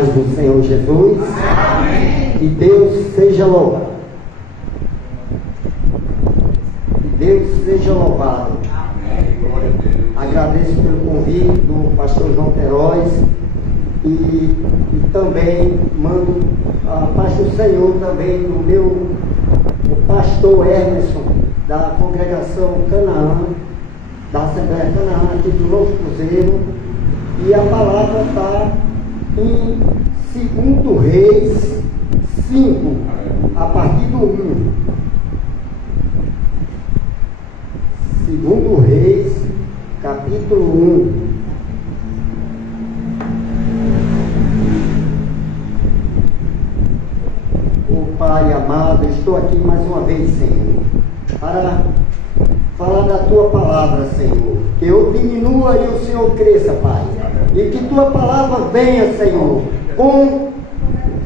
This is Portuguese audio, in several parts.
paz do Senhor Jesus. Amém. Que Deus seja louvado. Que Deus seja louvado. Amém. Glória a Deus. Agradeço pelo convite do pastor João Queiroz e também mando a paz do Senhor também do meu pastor Emerson, da congregação Canaã, da Assembleia Canaã, aqui do Novo Cruzeiro. E a palavra está em 2 Reis 5, a partir do 1. 2 Reis, capítulo 1. Pai amado, estou aqui mais uma vez, Senhor, para falar da Tua palavra, Senhor. Que eu diminua e o Senhor cresça, Pai. E que Tua palavra venha, Senhor, com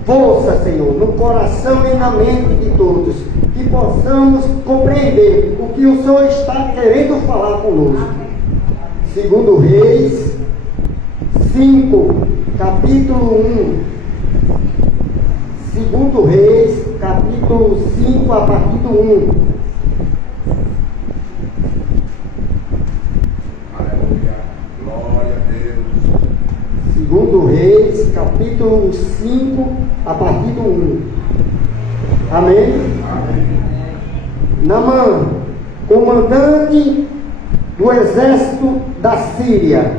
força, Senhor, no coração e na mente de todos. Que possamos compreender o que o Senhor está querendo falar conosco. 2 Reis 5, capítulo 1. 2 Reis, capítulo 5, a partir do 1. Aleluia, glória a Deus. 2 Reis, capítulo 5, a partir do 1. Amém? Amém. Naamã, comandante do exército da Síria,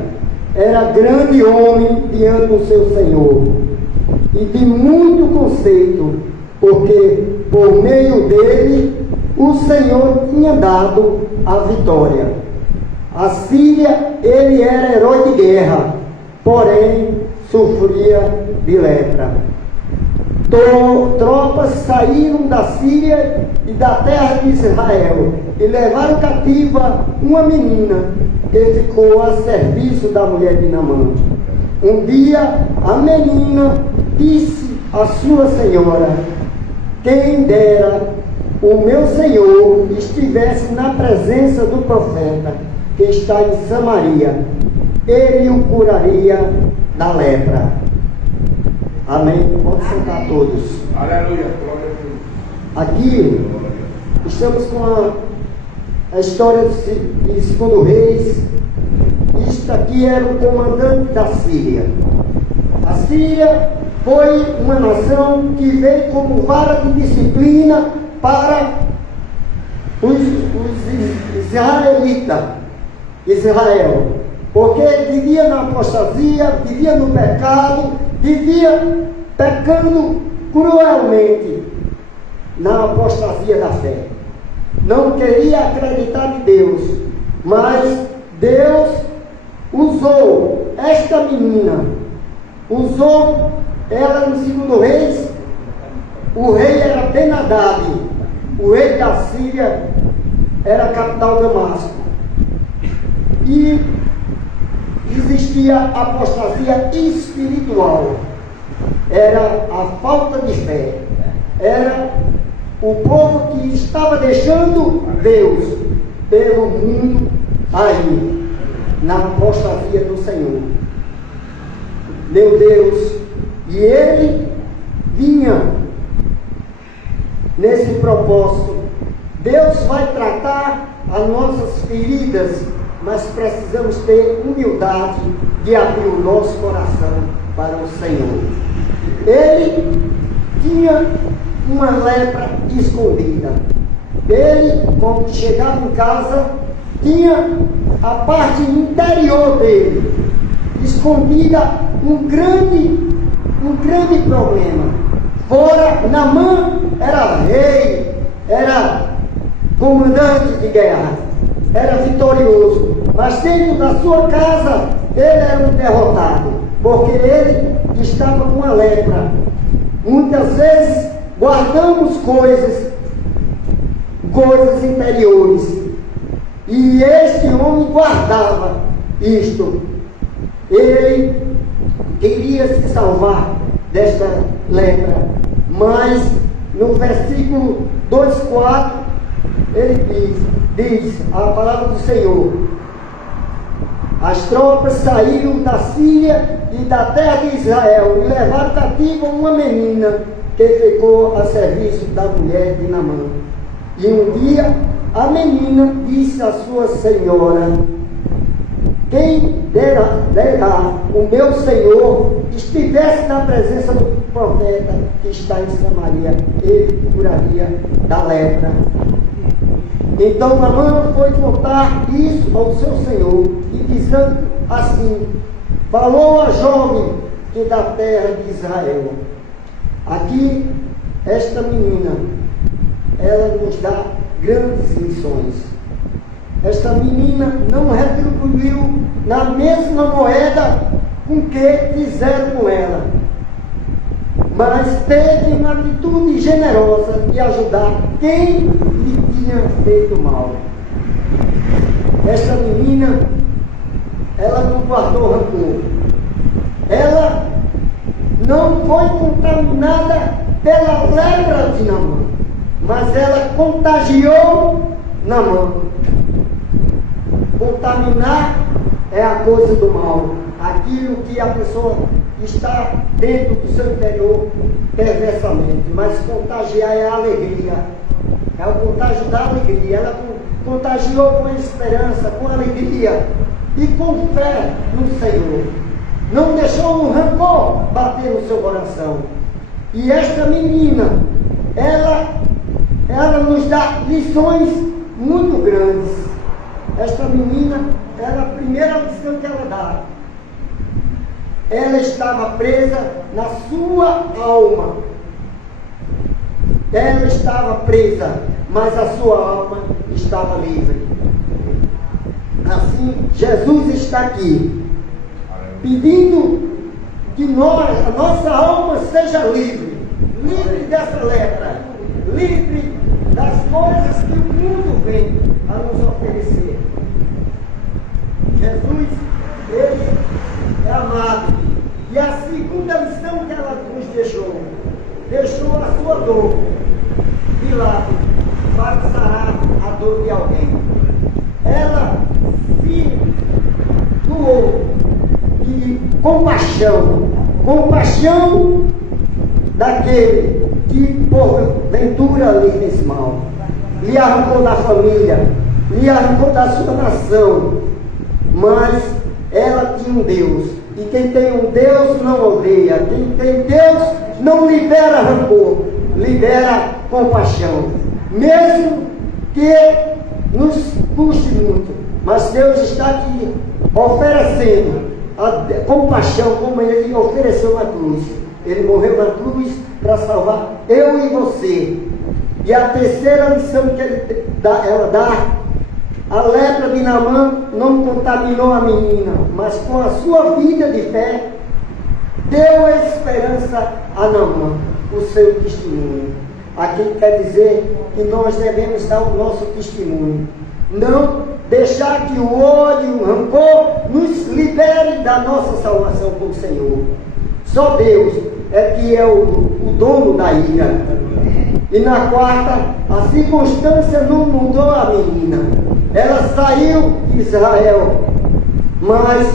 era grande homem diante do seu senhor e de muito conceito, porque por meio dele o Senhor tinha dado a vitória. A Síria, ele era herói de guerra, porém sofria de lepra. Tropas saíram da Síria e da terra de Israel e levaram cativa uma menina que ficou a serviço da mulher de Naamã. Um dia a menina disse à sua senhora: quem dera o meu senhor estivesse na presença do profeta que está em Samaria, ele o curaria da lepra. Amém? Pode sentar todos. Aleluia, glória a Deus. Aqui estamos com a história de 2 Reis. Isto aqui era o comandante da Síria. A Síria foi uma nação que veio como vara de disciplina para os israelitas, Israel, porque vivia na apostasia, vivia no pecado, vivia pecando cruelmente na apostasia da fé. Não queria acreditar em Deus, mas Deus usou esta menina, usou ela no 2 Reis. O rei era Ben-Hadad, o rei da Síria era a capital Damasco, e existia a apostasia espiritual, era a falta de fé, era o povo que estava deixando Deus pelo mundo aí, na apostasia do Senhor. Meu Deus, e ele vinha nesse propósito. Deus vai tratar as nossas feridas, mas precisamos ter humildade de abrir o nosso coração para o Senhor. Ele tinha uma lepra escondida. Ele, quando chegava em casa, tinha a parte interior dele escondida um grande problema. Fora, Naamã era rei, era comandante de guerra, era vitorioso, mas dentro da sua casa ele era um derrotado, porque ele estava com a lepra. Muitas vezes guardamos coisas interiores, e este homem guardava isto. Ele queria se salvar desta lepra, mas no versículo 2:4 ele diz a palavra do Senhor: As tropas saíram da Síria e da terra de Israel e levaram cativa uma menina que ficou a serviço da mulher de Naamã. E um dia a menina disse à sua senhora: quem dera o meu senhor estivesse na presença do profeta que está em Samaria, ele curaria da lepra. Então Naamã foi contar isso ao seu senhor, e dizendo assim, falou a jovem que da terra de Israel. Aqui, esta menina, ela nos dá grandes lições. Esta menina não retribuiu na mesma moeda com que fizeram com ela, mas teve uma atitude generosa de ajudar quem lhe tinha feito mal. Esta menina, ela não guardou rancor. Ela não foi contaminada pela lepra de Naamã, mas ela contagiou Naamã. Contaminar é a coisa do mal, aquilo que a pessoa está dentro do seu interior perversamente, mas contagiar é a alegria, é o contágio da alegria. Ela contagiou com esperança, com alegria e com fé no Senhor. Não deixou um rancor bater no seu coração. E esta menina, ela nos dá lições muito grandes. Esta menina, a primeira lição que ela dá, ela estava presa na sua alma. Ela estava presa, mas a sua alma estava livre. Assim, Jesus está aqui, pedindo que a nossa alma seja livre, livre dessa lepra, livre das coisas que o mundo vem a nos oferecer. Jesus, ele é amado. E a segunda lição que ela nos deixou a sua dor de lado para sarar a dor de alguém. Ela se doou de compaixão daquele que porventura lhe fez mal, lhe arrancou da família, lhe arrancou da sua nação, mas ela tinha um Deus, e quem tem um Deus não odeia, quem tem Deus não libera rancor, libera compaixão, mesmo que nos custe muito, mas Deus está aqui oferecendo a compaixão como Ele ofereceu na cruz. Ele morreu na cruz para salvar eu e você. E a terceira lição que ela dá, a lepra de Naamã não contaminou a menina, mas com a sua vida de fé, deu esperança a Naamã, o seu testemunho. Aqui quer dizer que nós devemos dar o nosso testemunho. Não deixar que o ódio, o rancor nos libere da nossa salvação com o Senhor. Só Deus é que é o dono da ira. E na quarta, a circunstância não mudou a menina. Ela saiu de Israel, mas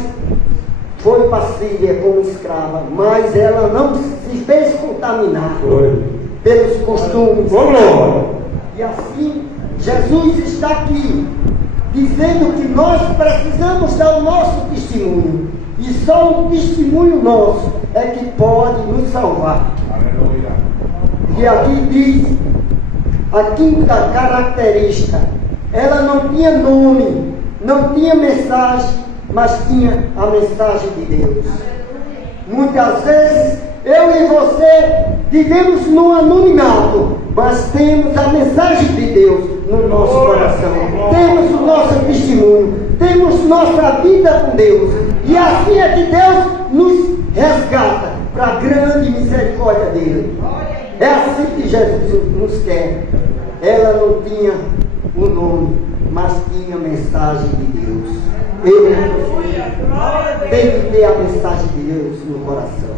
foi para a Síria como escrava. Mas ela não se fez contaminar pelos costumes. E assim, Jesus está aqui, dizendo que nós precisamos dar o nosso testemunho. E só o testemunho nosso é que pode nos salvar. Aleluia. E aqui diz a quinta característica: ela não tinha nome, não tinha mensagem, mas tinha a mensagem de Deus. Muitas vezes eu e você vivemos no anonimato, mas temos a mensagem de Deus no nosso coração, temos o nosso testemunho, temos nossa vida com Deus, e assim é que Deus nos resgata para a grande misericórdia dele. É assim que Jesus nos quer. Ela não tinha o nome, mas tinha a mensagem de Deus. Ele tem que ter a mensagem de Deus no coração.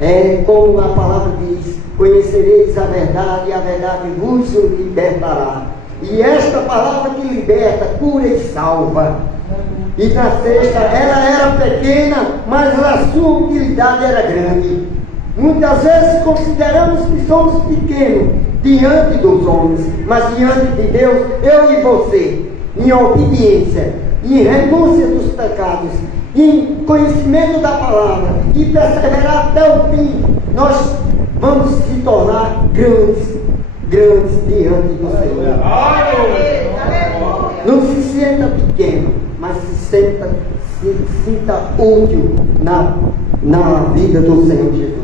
É como a palavra diz: conhecereis a verdade, e a verdade vos libertará. E esta palavra que liberta, cura e salva. E na sexta, ela era pequena, mas a sua utilidade era grande. Muitas vezes consideramos que somos pequenos diante dos homens, mas diante de Deus, eu e você, em obediência, em renúncia dos pecados, em conhecimento da palavra e perseverar até o fim, nós vamos se tornar grandes diante do Senhor. Não se sinta pequeno, mas se sinta útil na vida do Senhor Jesus.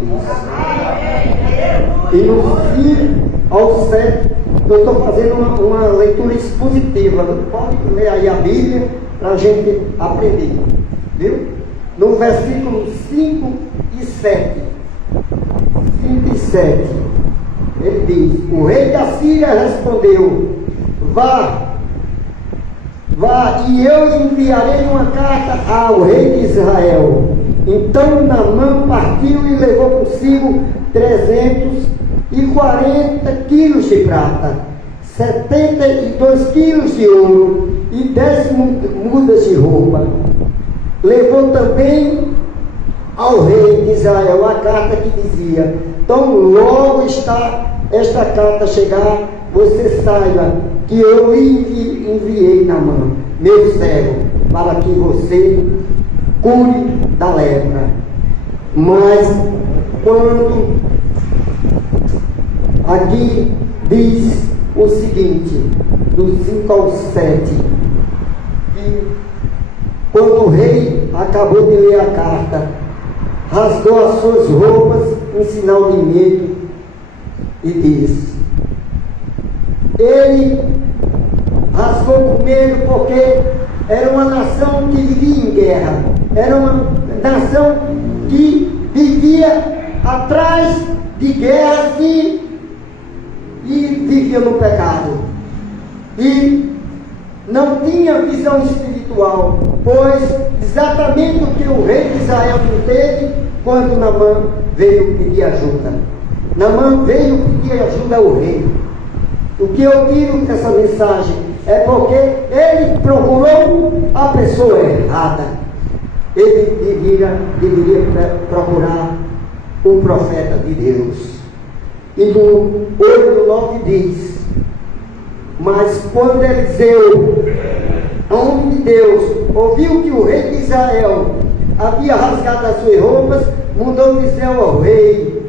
E no 5 ao 7, eu estou fazendo uma leitura expositiva. Pode ler aí a Bíblia para a gente aprender. Viu? No versículo 5 e 7. 5 e 7. Ele diz: o rei da Síria respondeu: vá, e eu enviarei uma carta ao rei de Israel. Então Naamã partiu e levou consigo 340 quilos de prata, 72 quilos de ouro e 10 mudas de roupa. Levou também ao rei de Israel a carta que dizia: então logo está esta carta chegar, você saiba que eu enviei Naamã, meu servo, para que você cure da lepra. Mas quando aqui diz o seguinte, do 5 ao 7, que quando o rei acabou de ler a carta, rasgou as suas roupas em sinal de medo e disse: ele rasgou com medo porque era uma nação que vivia em guerra, era uma nação que vivia atrás de guerras e vivia no pecado. E não tinha visão espiritual, pois exatamente o que o rei de Israel não teve quando Naamã veio pedir ajuda. Naamã veio pedir ajuda ao rei. O que eu tiro dessa mensagem é porque ele procurou a pessoa errada. Ele deveria procurar o profeta de Deus. E no 8:9 diz: mas quando Eliseu, homem de Deus, ouviu que o rei de Israel havia rasgado as suas roupas, mandou dizer ao rei: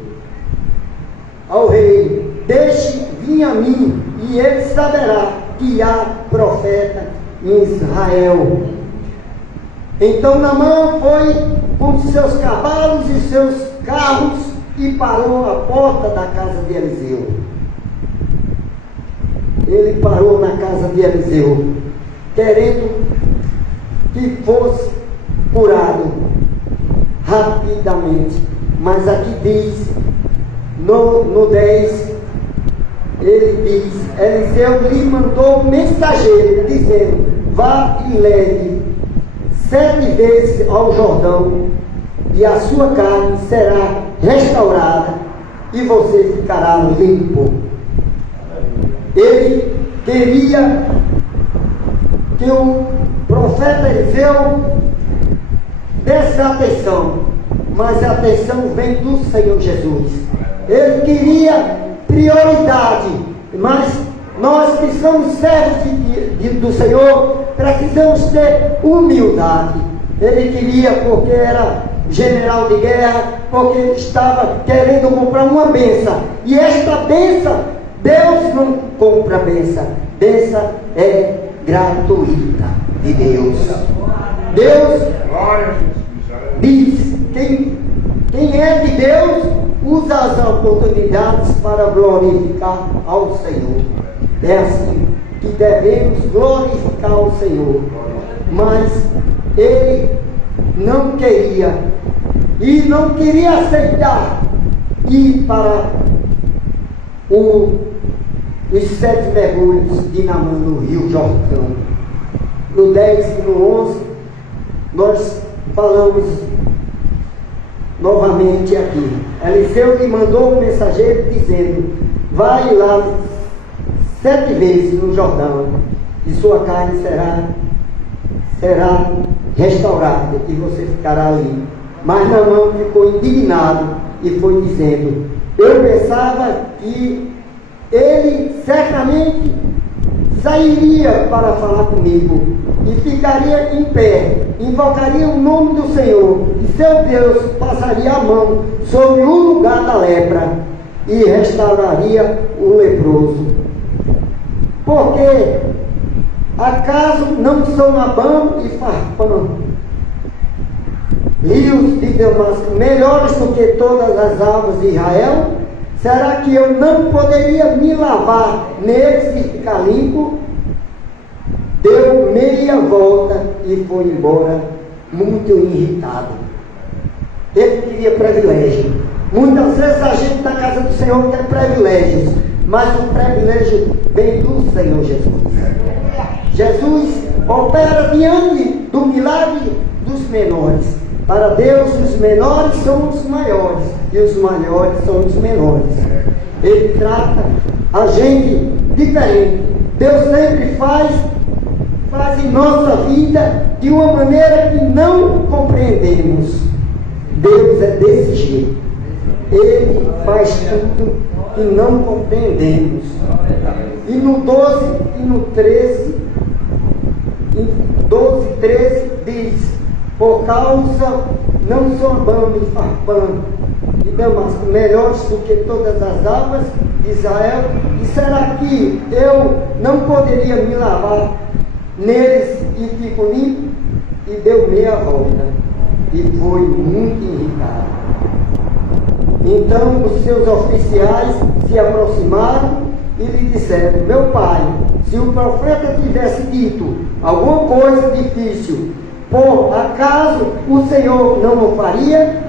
deixe vir a mim, e ele saberá que há profeta em Israel. Então Naamã foi com seus cavalos e seus carros e parou à porta da casa de Eliseu. Ele parou na casa de Eliseu, querendo que fosse curado rapidamente. Mas aqui diz, no 10, ele diz: Eliseu lhe mandou um mensageiro, dizendo: vá e leve 7 vezes ao Jordão, e a sua carne será restaurada, e você ficará limpo. Ele queria que o profeta Eliseu desse atenção, mas a atenção vem do Senhor Jesus. Ele queria prioridade, mas nós que somos servos do Senhor, precisamos ter humildade. Ele queria porque era general de guerra, porque estava querendo comprar uma bênção, e esta bênção, Deus não compra bênção, bênção é gratuita de Deus. Deus diz: quem é de Deus usa as oportunidades para glorificar ao Senhor. É assim que devemos glorificar ao Senhor. Mas ele não queria, e não queria aceitar ir para os 7 mergulhos de Naamã no Rio Jordão. No 10 e no 11, nós falamos novamente aqui. Eliseu lhe mandou um mensageiro dizendo: vai lá 7 vezes no Jordão, e sua carne será será restaurada e você ficará ali. Mas Naamã ficou indignado e foi dizendo: eu pensava que ele certamente sairia para falar comigo e ficaria em pé, invocaria o nome do Senhor, e seu Deus passaria a mão sobre o lugar da lepra e restauraria o leproso. Porque acaso não são Abam e Farpã, rios de Damasco, melhores do que todas as águas de Israel? Será que eu não poderia me lavar neles e ficar limpo? Deu meia volta e foi embora, muito irritado. Ele queria privilégio. Muitas vezes a gente na casa do Senhor quer privilégios, mas o privilégio vem do Senhor Jesus. Jesus opera diante do milagre dos menores. Para Deus, os menores são os maiores e os maiores são os menores. Ele trata a gente diferente. Deus sempre faz em nossa vida de uma maneira que não compreendemos. Deus é desse jeito. Ele faz tudo que não compreendemos. E no 12 e no 13, em 12 e 13 diz: por causa não são Abam e Farpã e Damasco melhores do que todas as águas de Israel? E será que eu não poderia me lavar neles e fico limpo? E deu meia volta e foi muito irritado. Então os seus oficiais se aproximaram e lhe disseram: meu pai, se o profeta tivesse dito alguma coisa difícil, por acaso o Senhor não o faria?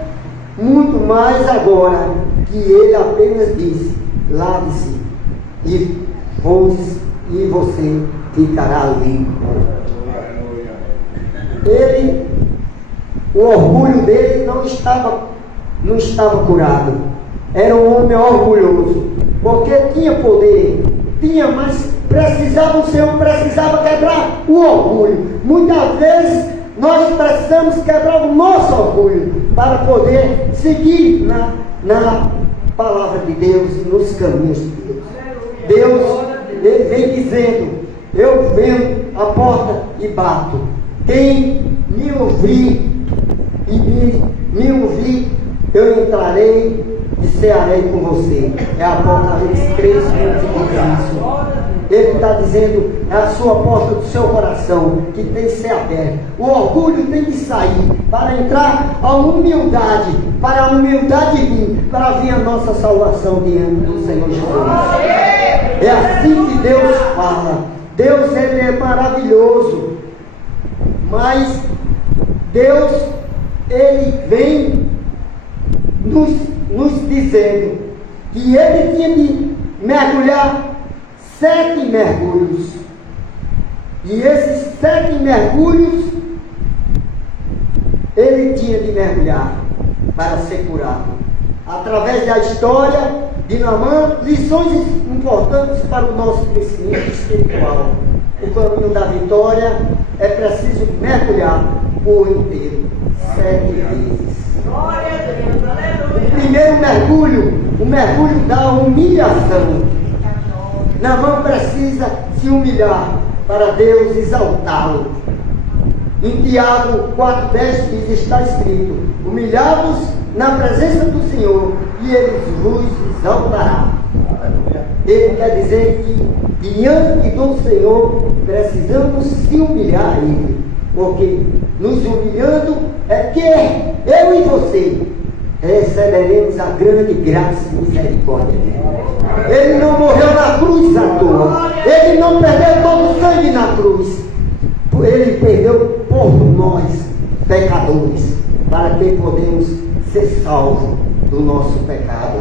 Muito mais agora que ele apenas disse: lave-se e você ficará limpo. O orgulho dele não estava curado. Era um homem orgulhoso, porque tinha poder, mas o Senhor precisava quebrar o orgulho. Muitas vezes nós precisamos quebrar o nosso orgulho para poder seguir na palavra de Deus e nos caminhos de Deus. Deus, ele vem dizendo: eu venho à porta e bato. Quem me ouvir e me ouvir, eu entrarei e cearei com você. É Apocalipse 3, 20 isso. Ele está dizendo: é a sua porta do seu coração que tem que ser aberta. O orgulho tem que sair para entrar a humildade, para a humildade vir, para vir a nossa salvação diante do Senhor Jesus. É assim que Deus fala. Deus, ele é maravilhoso, mas Deus, ele vem nos dizendo que ele tinha de mergulhar 7 mergulhos. E esses 7 mergulhos ele tinha de mergulhar para ser curado. Através da história de Naamã, lições importantes para o nosso crescimento espiritual. O caminho da vitória é preciso mergulhar por inteiro 7 vezes. O primeiro mergulho, o mergulho da humilhação. Naamã precisa se humilhar para Deus exaltá-lo. Em Tiago 4,10 diz, está escrito: humilhados na presença do Senhor e Ele vos exaltará. Ele quer dizer que diante do Senhor precisamos se humilhar a Ele, porque nos humilhando é que eu e você receberemos a grande graça e misericórdia dele. Ele não morreu na cruz à toa. Ele não perdeu todo o sangue na cruz. Ele perdeu por nós, pecadores, para que podemos ser salvos do nosso pecado.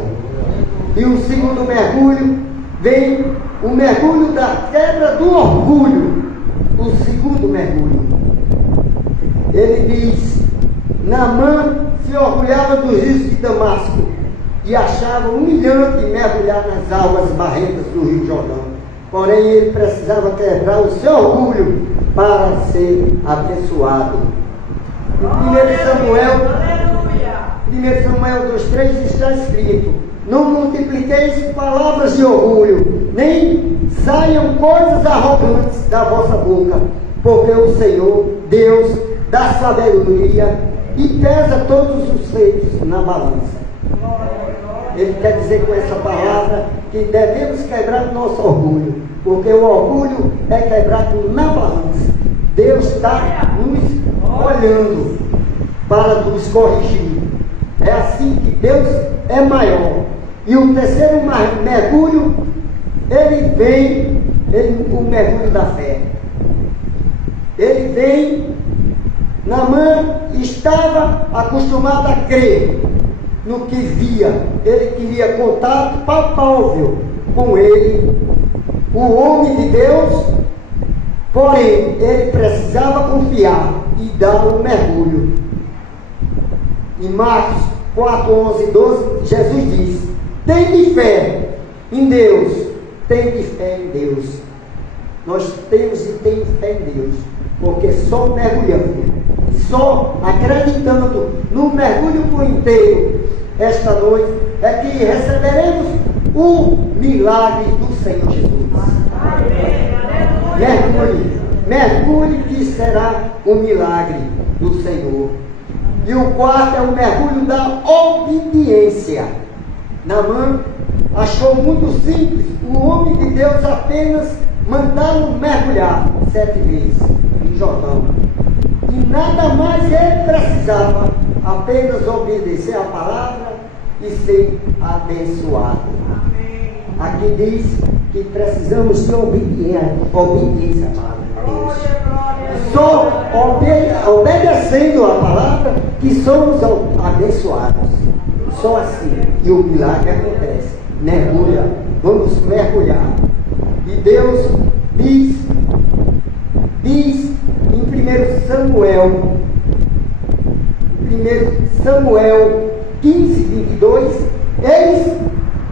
E o segundo mergulho vem o mergulho da quebra do orgulho. O segundo mergulho. Ele diz: Naamã se orgulhava dos rios de Damasco e achava humilhante mergulhar nas águas barrentas do Rio Jordão. Porém, ele precisava quebrar o seu orgulho para ser abençoado. Em 1 Samuel 2,3 está escrito: não multipliqueis palavras de orgulho, nem saiam coisas arrogantes da vossa boca, porque o Senhor, Deus, dá sabedoria e pesa todos os feitos na balança. Ele quer dizer com essa palavra que devemos quebrar o nosso orgulho, porque o orgulho é quebrado na balança. Deus está nos olhando para nos corrigir. É assim que Deus é maior. E o terceiro mergulho, o mergulho da fé. Ele vem, Naamã estava acostumado a crer no que via. Ele queria contato palpável com ele, o homem de Deus, porém ele precisava confiar e dar um mergulho. Em Marcos 4, 11 e 12, Jesus diz: tem fé em Deus, tem fé em Deus. Nós temos e temos fé em Deus, porque só mergulhando, só acreditando no mergulho por inteiro, esta noite, é que receberemos o milagre do Senhor Jesus. Mergulhe que será o milagre do Senhor. E o quarto é o mergulho da obediência. Naamã achou muito simples o homem de Deus apenas mandá-lo mergulhar 7 vezes no Jordão. E nada mais ele precisava, apenas obedecer a palavra e ser abençoado. Aqui diz que precisamos de obediência à palavra de Deus. Só obedecendo a palavra que somos abençoados. Só assim. E o milagre acontece. Mergulha. Vamos mergulhar. E Deus diz em 1 Samuel 15, 22, eis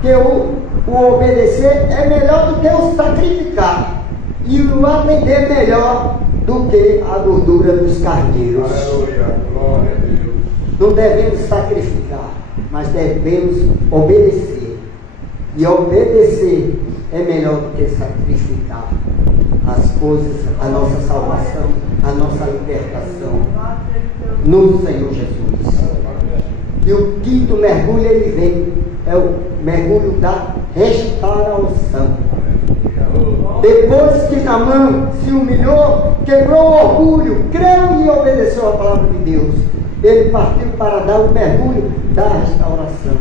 que o obedecer é melhor do que o sacrificar, e o atender melhor do que a gordura dos carneiros. Aleluia, glória a Deus. Não devemos sacrificar, mas devemos obedecer. E obedecer é melhor do que sacrificar as coisas, a nossa salvação, a nossa libertação no Senhor Jesus. E o quinto mergulho ele vem, é o mergulho da restauração. Depois que Naamã se humilhou, quebrou o orgulho, creu e obedeceu a palavra de Deus, ele partiu para dar o mergulho da restauração.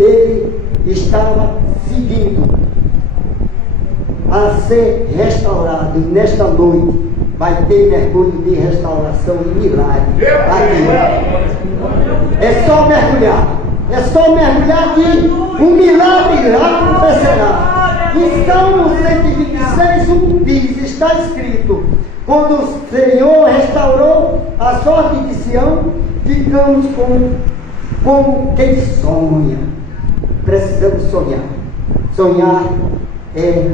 Ele estava seguindo a ser restaurado, e nesta noite vai ter mergulho de restauração e milagre aqui. É só mergulhar. É só mergulhar que um milagre acontecerá. Em Salmo 126, 1 diz, está escrito: quando o Senhor restaurou a sorte de Sião, ficamos como quem sonha. Precisamos sonhar. Sonhar é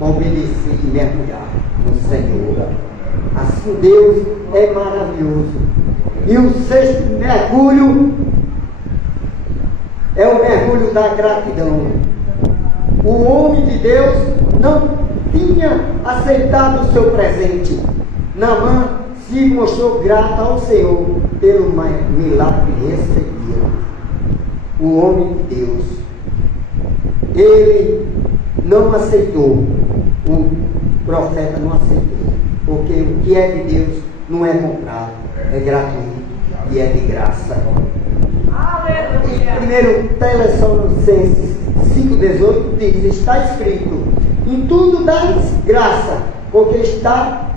obedecer e mergulhar no Senhor. Assim Deus é maravilhoso. E o sexto mergulho é o mergulho da gratidão. O homem de Deus não tinha aceitado o seu presente. Naamã se mostrou grato ao Senhor pelo milagre recebido. O homem de Deus, ele não aceitou, o profeta não aceitou, porque o que é de Deus não é comprado, é gratuito e é de graça. Em 1 Tessalonicenses 5,18 diz, está escrito: em tudo dá-lhes graça, porque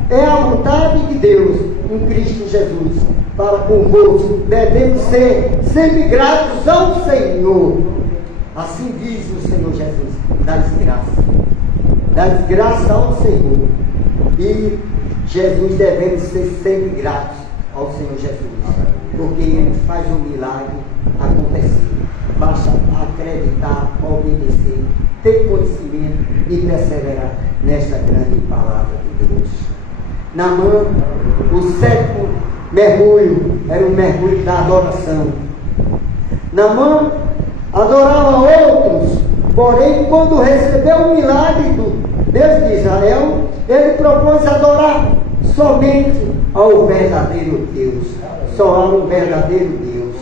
é a vontade de Deus em Cristo Jesus para convosco. Devemos ser sempre gratos ao Senhor. Assim diz o Senhor Jesus: dá-lhes graça. Dá-lhes graça ao Senhor. E Jesus devemos ser sempre gratos ao Senhor Jesus, porque Ele faz um milagre acontecer. Basta acreditar, obedecer, ter conhecimento e perseverar nesta grande palavra de Deus. Naamã, o sétimo mergulho era o mergulho da adoração. Naamã adorava outros, porém, quando recebeu o milagre do Deus de Israel, ele propôs adorar somente ao verdadeiro Deus. Só há um verdadeiro Deus.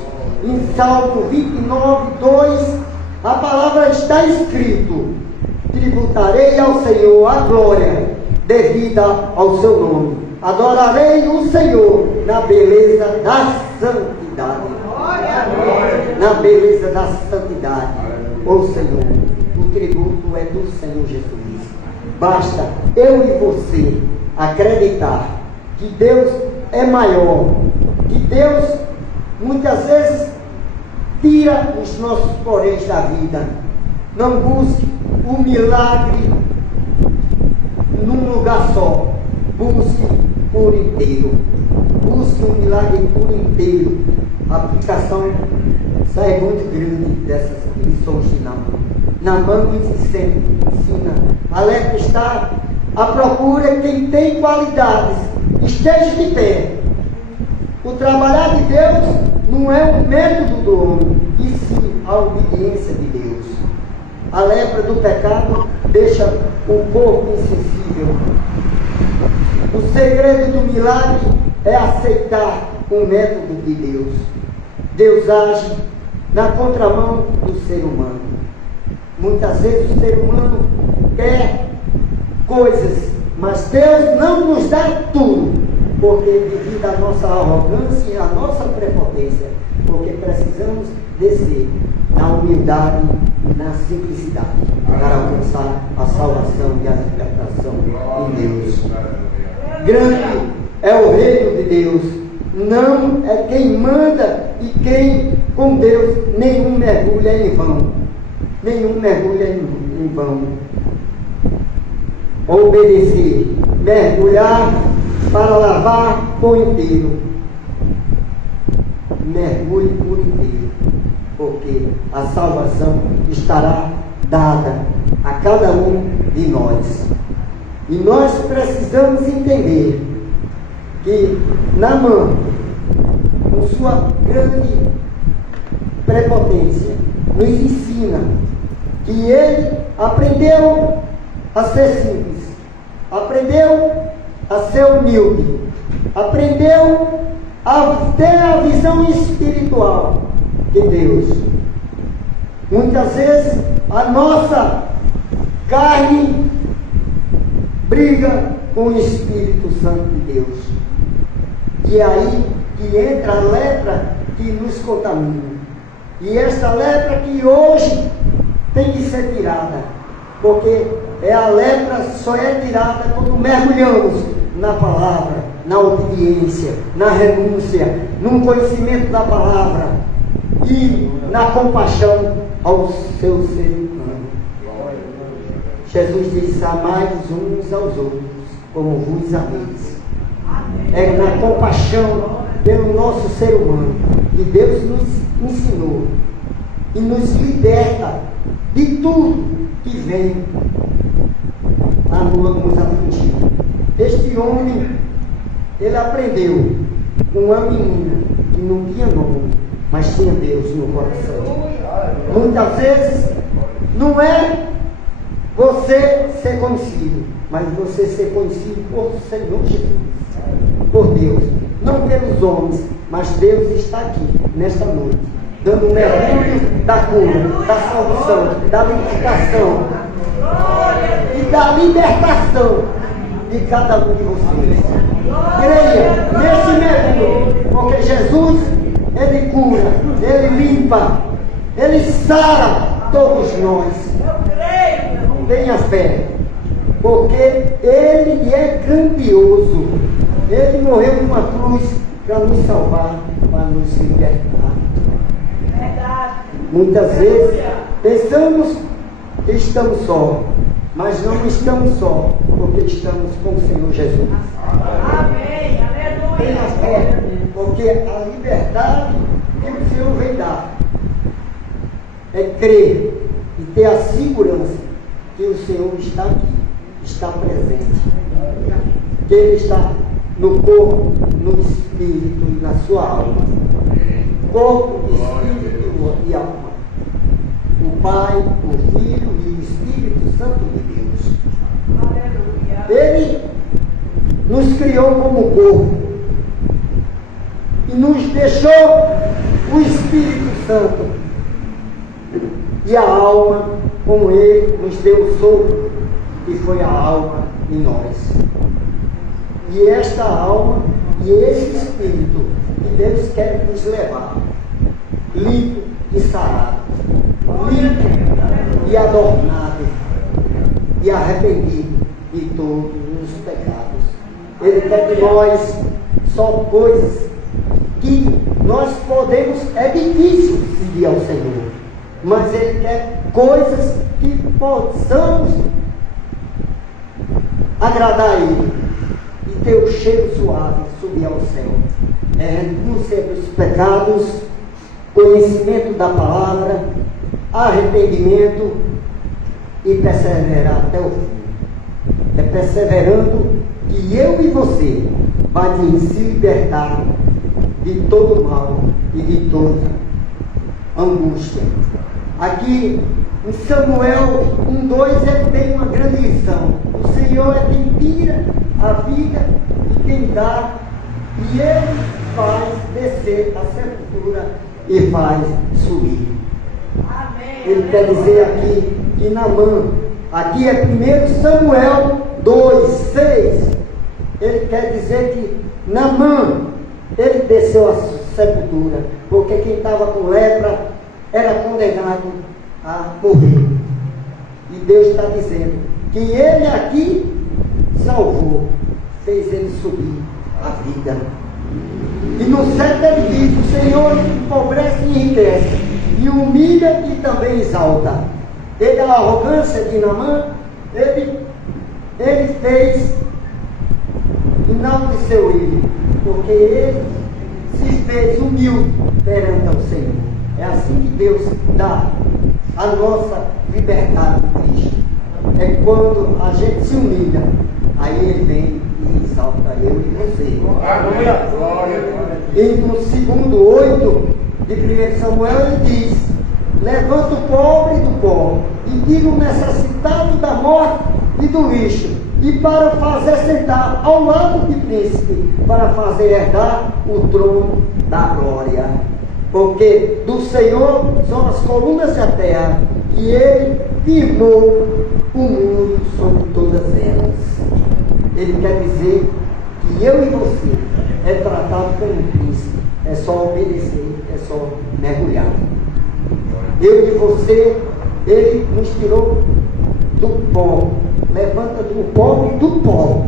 Em Salmo 29, 2, a palavra está escrito: tributarei ao Senhor a glória devida ao seu nome. Adorarei o Senhor na beleza da santidade. Na beleza da santidade. Ó Senhor, o tributo é do Senhor Jesus. Basta eu e você acreditar que Deus é maior, que Deus muitas vezes tira os nossos poréns da vida. Não busque o milagre num lugar só. Busque por inteiro. Busque um milagre por inteiro. A aplicação sai muito grande dessas lições de Naamã. Naamã nos ensina. A lepra está à procura de quem tem qualidades. Esteja de pé. O trabalhar de Deus não é um método do homem, e sim a obediência de Deus. A lepra do pecado deixa o corpo insensível. O segredo do milagre é aceitar o método de Deus. Deus age na contramão do ser humano. Muitas vezes o ser humano quer coisas, mas Deus não nos dá tudo, porque devido à nossa arrogância e à nossa prepotência, porque precisamos descer na humildade e na simplicidade para alcançar a salvação e a libertação em Deus. Grande é o reino de Deus, não é quem manda, e quem com Deus nenhum mergulho é em vão. Nenhum mergulho é em vão. Obedecer, mergulhar para lavar por inteiro. Mergulhe por inteiro, porque a salvação estará dada a cada um de nós. E nós precisamos entender que Naamã, com sua grande prepotência, nos ensina que ele aprendeu a ser simples, aprendeu a ser humilde, aprendeu a ter a visão espiritual de Deus. Muitas vezes a nossa carne briga com o Espírito Santo de Deus. E é aí que entra a lepra que nos contamina. E essa lepra que hoje tem que ser tirada, porque a lepra só é tirada quando mergulhamos na palavra, na obediência, na renúncia, no conhecimento da palavra e na compaixão ao seu ser humano. Jesus disse: amai-vos uns aos outros como vos ameis. É na compaixão pelo nosso ser humano que Deus nos ensinou e nos liberta de tudo que vem a nos afligir. Este homem, ele aprendeu com uma menina que não tinha nome, mas tinha Deus no coração. Muitas vezes não é você ser conhecido, mas você ser conhecido por Senhor Jesus, por Deus, não pelos homens, mas Deus está aqui nesta noite, dando um mergulho da cura, da salvação, da libertação e da libertação de cada um de vocês. Creia nesse mergulho, porque Jesus, Ele cura, Ele limpa, Ele sara todos nós. Tenha fé, porque Ele é grandioso. Ele morreu numa cruz para nos salvar, para nos libertar. Muitas vezes pensamos que estamos só, mas não estamos só, porque estamos com o Senhor Jesus. Amém, aleluia. Tenha fé, porque a liberdade que o Senhor vem dar é crer e ter a segurança que o Senhor está aqui, está presente. que ele está no corpo, no espírito e na sua alma. Corpo, espírito e alma. O Pai, o Filho e o Espírito Santo de Deus. Ele nos criou como corpo e nos deixou o Espírito Santo e a alma, como ele nos deu o sopro, que foi a alma em nós. E esta alma e esse Espírito que Deus quer nos levar, limpo e sarado, limpo e adornado e arrependido de todos os pecados. Ele quer de nós só coisas que nós podemos, é difícil seguir ao Senhor, mas Ele quer coisas que possamos agradar a Ele e ter o cheiro suave, subir ao céu. Renúncia dos pecados, conhecimento da palavra, arrependimento e perseverar até o fim. É perseverando que eu e você vai se libertar de todo mal e de toda angústia. Aqui em Samuel 1:2 ele tem uma grande lição. O Senhor é quem tira a vida e quem dá, e Ele faz descer a sepultura e faz subir. Amém. Ele quer dizer aqui que Naamã, aqui é 1 Samuel 2:6. Ele quer dizer que Naamã, ele desceu a sepultura, porque quem estava com lepra era condenado a morrer. E Deus está dizendo que ele aqui salvou, fez ele subir a vida. E no 7 ele diz: o Senhor empobrece e enriquece, e humilha e também exalta. Ele, a arrogância de Naamã, ele fez, enalteceu ele, porque ele se fez humilde perante ao Senhor. É assim que Deus dá a nossa liberdade em Cristo. É quando a gente se humilha, aí Ele vem e exalta eu e você. Aleluia. Glória. E no 2:8 de 1 Samuel ele diz: levanta o pobre do pó e tira o necessitado da morte e do lixo, e para fazer sentar ao lado de príncipe, para fazer herdar o trono da glória. Porque do Senhor são as colunas da terra, e Ele firmou o mundo sobre todas elas. Ele quer dizer que eu e você é tratado como um príncipe, é só obedecer, é só mergulhar. Eu e você, Ele nos tirou do pó, levanta do pobre do pó,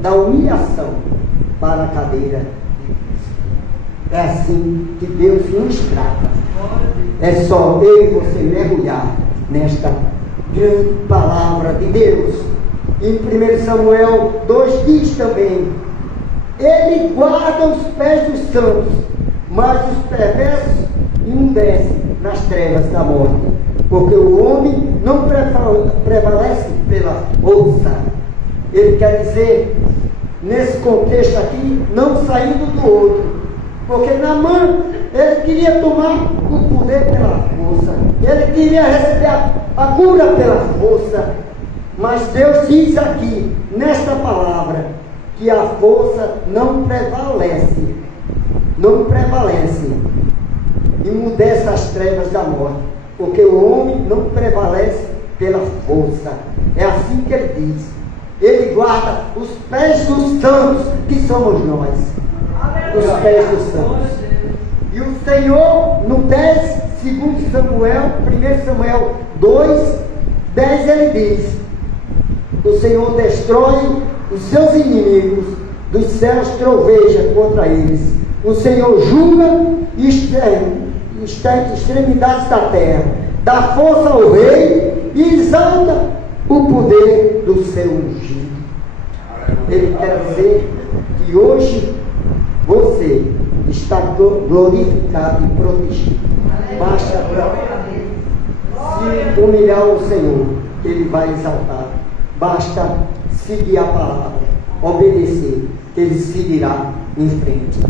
da humilhação para a cadeira de Cristo. É assim que Deus nos trata. É só eu e você mergulhar nesta grande palavra de Deus. Em 1 Samuel 2 diz também: Ele guarda os pés dos santos, mas os perversos emudecem nas trevas da morte. Porque o homem não prevalece pela força. Ele quer dizer, nesse contexto aqui, não saindo do outro. Porque Naamã, ele queria tomar o poder pela força. Ele queria receber a cura pela força. Mas Deus diz aqui, nesta palavra, que a força não prevalece. Não prevalece. Emudece as trevas da morte. Porque o homem não prevalece pela força. É assim que ele diz. Ele guarda os pés dos santos, que somos nós. Os pés dos santos. E o Senhor, no 10, 2 Samuel, 1 Samuel 2, 10, ele diz: o Senhor destrói os seus inimigos, dos céus troveja contra eles. O Senhor julga extremidades da terra, dá força ao rei e exalta o poder do seu ungido. Ele quer dizer que hoje você está glorificado e protegido. Basta se humilhar ao Senhor, Ele vai exaltar. Basta seguir a palavra, obedecer, que ele seguirá em frente.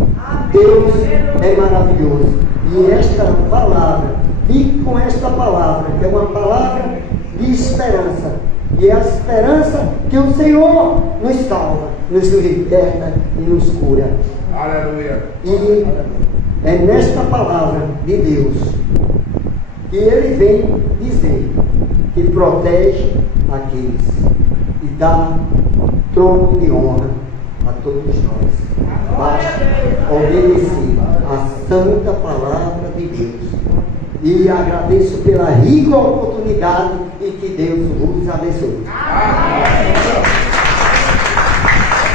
Deus é maravilhoso. E esta palavra, fique com esta palavra, que é uma palavra de esperança. E é a esperança que o Senhor nos salva, nos liberta e nos cura. Aleluia. E é nesta palavra de Deus que ele vem dizer que protege aqueles e dá trono de honra a todos nós. Basta obedecer a santa palavra de Deus. E agradeço pela rica oportunidade e que Deus vos abençoe. Amém.